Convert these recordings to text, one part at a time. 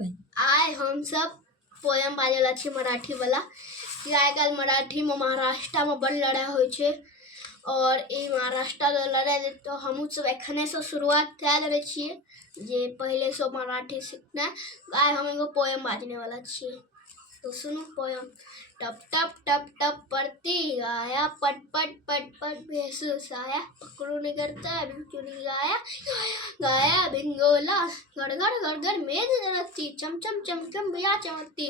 आय हम सब पोयम बाजेला छी मराठी वाला कि आजकल मराठी में महाराष्ट्र में बड़ लड़ाई हो छे और ये महाराष्ट्र लड़ाई तो हम सब एखने से शुरुआत कर रहे छिए जे पहले से मराठी सीखना। आय हम एगो पोयम बाजने वाला छी तो सुनो पोयम। टप टप टप टप पड़ती गाया पट पट पट पट भेसूस आया पकड़ू नहीं करता चुनी गाया गाया भिंगोला गड़ गड़ गड़ गड़ मेज रचती चम चम चम चम बिया चमकती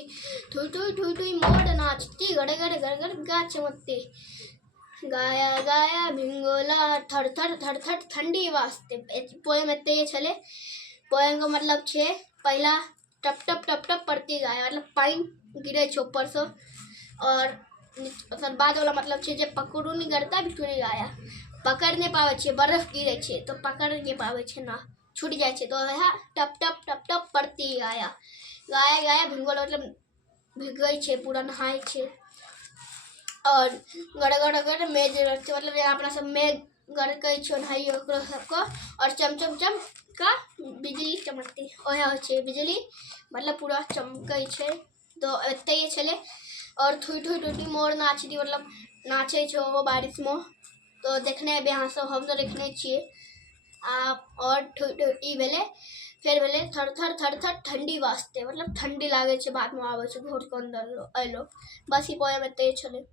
ठुई ठुई ठुई ठुई मोड़ नाचती गड़ गड़ गड़ गड़ गा चमकती गाया गाया भिंगोला थर थर थर थर ठंडी वास्ते। पोयम एते छले। पोयम का मतलब छे पहला टप टप टप टप पड़ती गाया मतलब पानी गिरे छे ऊपर से और बाद वाला मतलब छे जे पकड़ू नहीं करता बिटू नहीं गाया पकड़ नहीं पावे छे बर्फ गिरे छे तो पकड़ नहीं पावे छे ना छूट जाए छे तो है टप टप टप टप पड़ती गाया गाया गाया भिंगोला मतलब भिगई छे पूरा नहाय छे और गड़ गड़ गड़ मेज रखते मतलब यहाँ अपना सब में गड़ कई छे नहाई ओकरो सबको और चम चम चम का बिजली चमकती ओया छे बिजली मतलब पूरा चमकई छे तो एते ही छले। और थुई थुई टूटी मोर नाचती मतलब नाचे छो वो बारिश में तो देखने यहाँ सब हम तो देखने छिए और ई भेले फिर भेले थर थर थर थर ठंडी वास्ते मतलब ठंडी लागे छे बाद में आवे छे घर के अंदर आइलो बस ई पोयम एते छले।